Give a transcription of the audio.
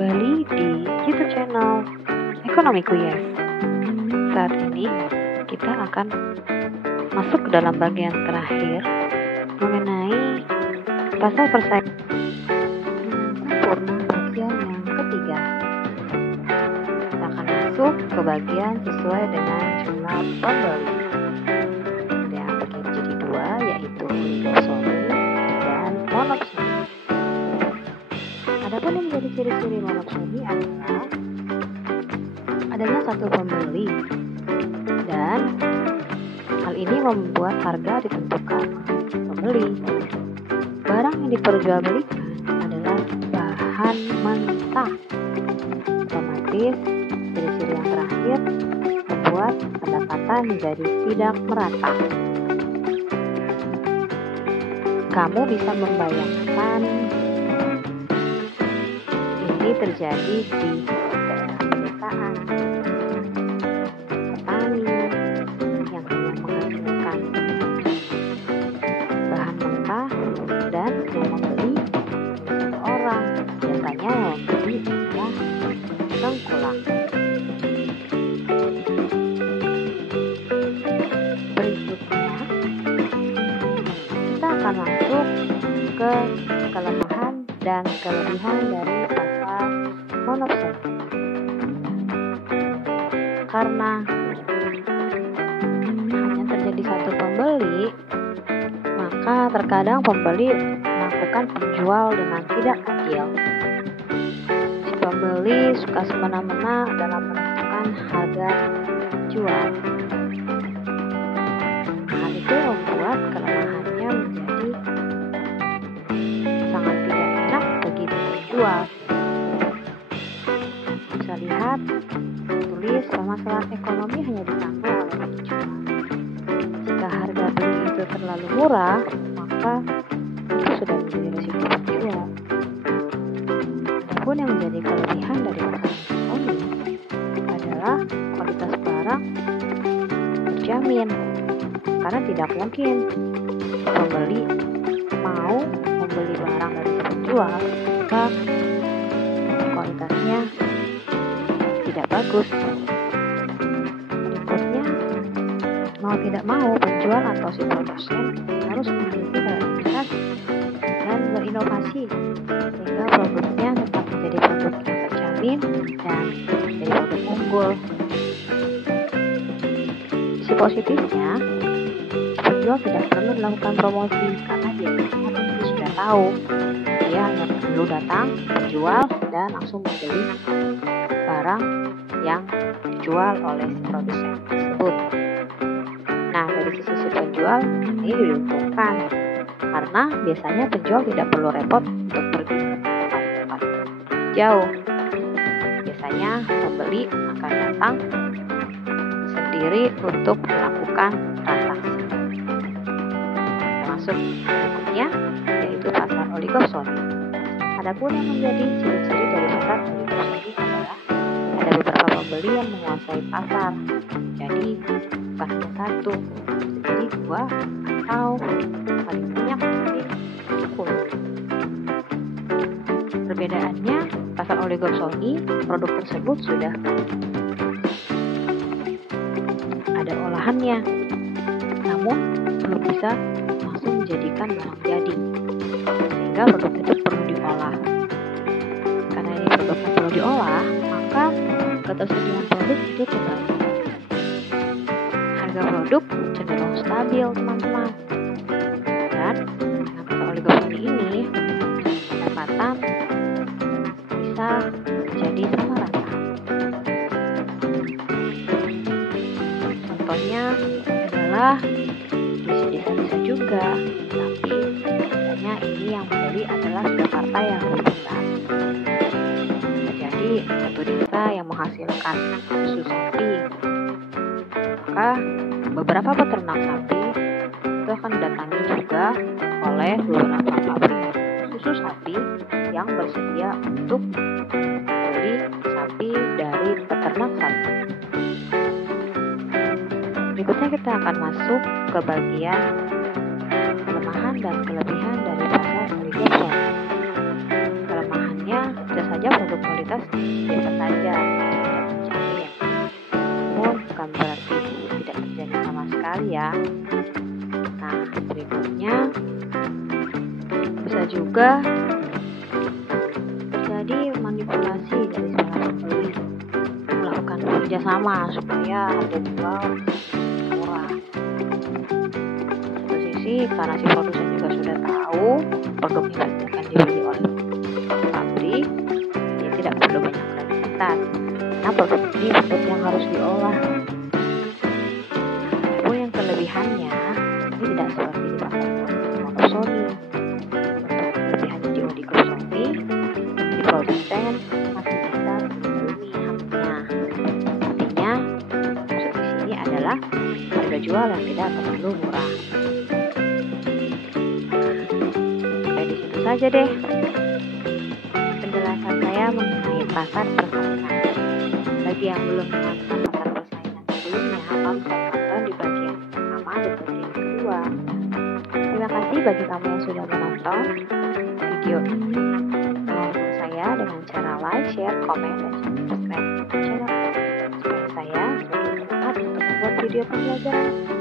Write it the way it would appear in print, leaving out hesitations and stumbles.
kembali di YouTube channel Ekonomiku Yes. Saat ini kita akan masuk ke dalam bagian terakhir mengenai pasal persaingan sempurna bagian yang ketiga. Kita akan masuk ke bagian sesuai dengan jumlah pembeli. Yang bagi jadi dua, yaitu oligosoli dan monopsoni. Adapun yang menjadi ciri-ciri monopsoni adalah adanya satu pembeli, dan hal ini membuat harga ditentukan pembeli. Barang yang diperjualbelikan adalah bahan mentah. Otomatis ciri-ciri yang terakhir membuat pendapatan menjadi tidak merata. Kamu bisa membayangkan ini terjadi di daerah pedesaan, petani yang hanya menghasilkan bahan mentah dan yang membeli satu orang, biasanya yang membeli adalah tengkulak. Berikutnya kita akan masuk ke kelemahan dan kelebihan dari pasar monopsoni. Karena hanya terjadi satu pembeli, maka terkadang pembeli melakukan penjual dengan tidak adil. Si pembeli suka semena-mena dalam menentukan harga jual. Hal itu membuat kelemahannya menjadi sangat tidak enak bagi penjual. Bisa lihat tulis permasalahan ekonomi hanya ditanggung oleh penjual. Jika harga beli itu terlalu murah, maka itu sudah menjadi risiko penjual. Adapun yang menjadi kelebihan dari pasar monopsoni adalah kualitas barang terjamin, karena tidak mungkin pembeli mau membeli barang dari penjual jika kualitasnya tidak bagus. Berikutnya, mau tidak mau penjual atau si produsen harus memiliki kreativitas dan berinovasi sehingga produknya tetap menjadi produk yang terjamin dan menjadi produk unggul. Sisi positifnya, penjual tidak perlu melakukan promosi karena biasanya pembeli sudah tahu. Dia hanya perlu datang, menjual, dan langsung membeli barang yang dijual oleh si produsen tersebut. Nah, dari sisi penjual ini diuntungkan karena biasanya penjual tidak perlu repot untuk pergi ke tempat-tempat jauh. Biasanya pembeli akan datang sendiri untuk melakukan transaksi. Masuk berikutnya yaitu pasar oligosoli. Adapun yang menjadi ciri-ciri dari pasar oligosoli adalah ada beberapa pembeli yang menguasai pasar. Jadi bukan hanya satu, jadi dua atau paling banyak mungkin 10. Perbedaannya, pasar oligosoli produk tersebut sudah ada olahannya, namun belum bisa langsung menjadikan barang jadi, sehingga produk itu perlu diolah. Karena ini produknya perlu diolah, maka ketersediaan produk itu terbatas. Harga produk cenderung stabil, teman-teman. Dan dengan pasar oligosoli ini, pendapatan bisa menjadi sama rata. Contohnya adalah di desa-desa juga, tapi biasanya ini yang membeli adalah sudah partai yang lebih besar. Jadi satu desa yang menghasilkan susu sapi, maka beberapa peternak sapi itu akan didatangi juga oleh beberapa pabrik susu sapi yang bersedia untuk membeli sapi dari peternak sapi. Berikutnya kita akan masuk ke bagian kelemahan dan kelebihan dari pasar oligosoli. Kelemahannya saja produk kualitas juga terjadi manipulasi dari para pembeli melakukan kerjasama supaya harga jual murah. Satu sisi karena si produsen juga sudah tahu produk ini akan dibeli oleh pabrik, dia tidak perlu banyak kreativitas. Nah, produk ini produk yang harus diolah. Namun yang kelebihannya ini tidak seperti di pasar motor Sony. Untuk kelebihannya juga di grup Sony, si produsen masih bisa melindungi haknya. Artinya, maksud di sini adalah harga jual yang tidak terlalu murah. Sampai di situ saja deh penjelasan saya mengenai pasar persaingan. Bagi yang belum mengenal pasar persaingan sebelumnya, kamu bisa tonton di bagian pertama dan bagian kedua. Terima kasih bagi kamu yang sudah menonton video ini. Mendukung saya dengan cara like, share, komen, dan subscribe channel supaya saya semakin semangat untuk membuat video pembelajaran.